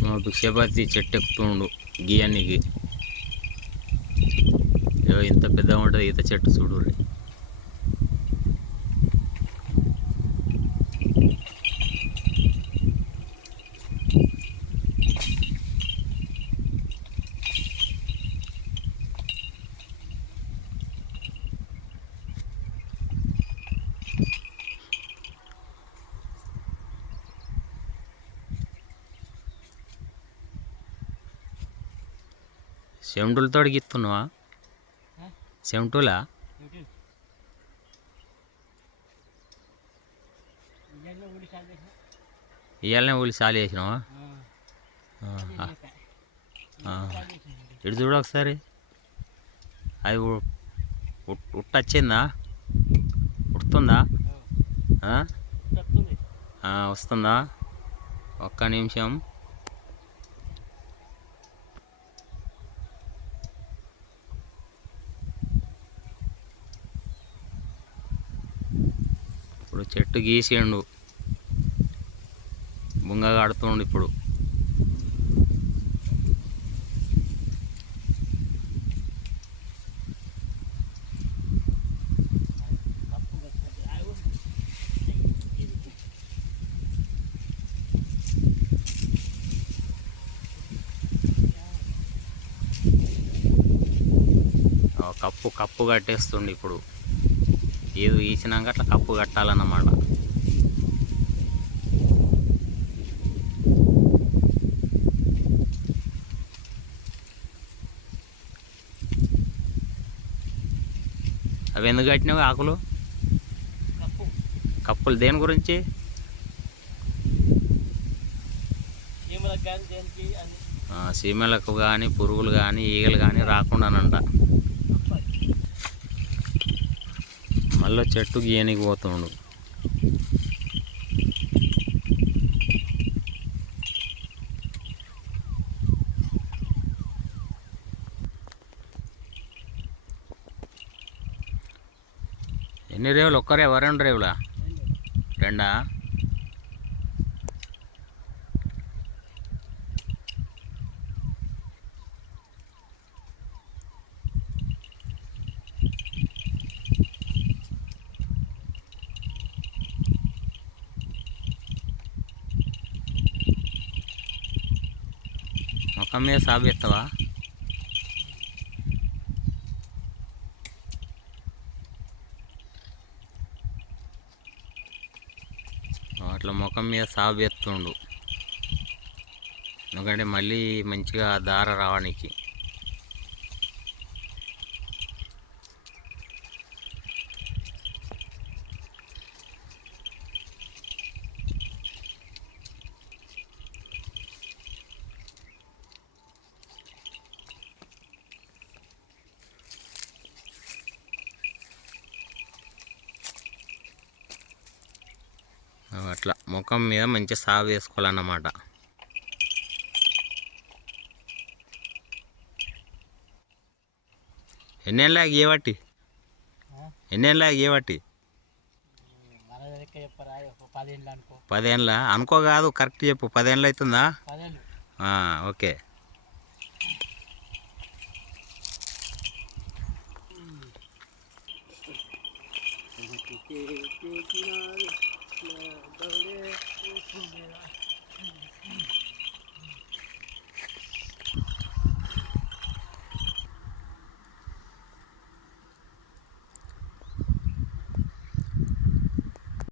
మా భిక్షపతి చెట్టు ఎక్కుతుండు గియానికి ఇగో ఇంత పెద్దగా ఉంటుంది ఈత చెట్టు చూడు సెంటులతో గీస్తున్నావా సెవెంటులా ఇవాళనే ఊళ్ళు సాలి వేసినావా ఇటు చూడు ఒకసారి. అది ఉట్టచ్చిందా? ఉడుతుందా? వస్తుందా? ఒక్క నిమిషం. ఇప్పుడు చెట్టు గీసిండు. బుంగ కడుతుండు ఇప్పుడు. కప్పు కప్పు కట్టేస్తుండు ఇప్పుడు. ఏది గీసినాక అట్లా కప్పు కట్టాలన్నమాట. అవి ఎందుకు కట్టినావు ఆకులు? కప్పులు దేని గురించి? సీమలకు కానీ పురుగులు కానీ ఈగలు కానీ రాకుండానంట. మళ్ళీ చెట్టు గీయనికి పోతుండు. ఎన్ని రేవులు? ఒక్క రేవా రెండు రేవులా? రెండా? ముఖం మీద సాగు ఎత్తవా? అట్లా ముఖం మీద సాగు ఎత్తుండు. ఎందుకంటే మళ్ళీ మంచిగా దార రావడానికి. అట్లా ముఖం మీద మంచిగా సాగు చేసుకోవాలన్నమాట. ఎన్నేళ్ళకి ఏవట్టి ఎన్నేళ్ళకి ఏవట్టి పదేళ్ళ అనుకో కాదు కరెక్ట్ చెప్పు. పదేళ్ళు అవుతుందా ఓకే. Thank you.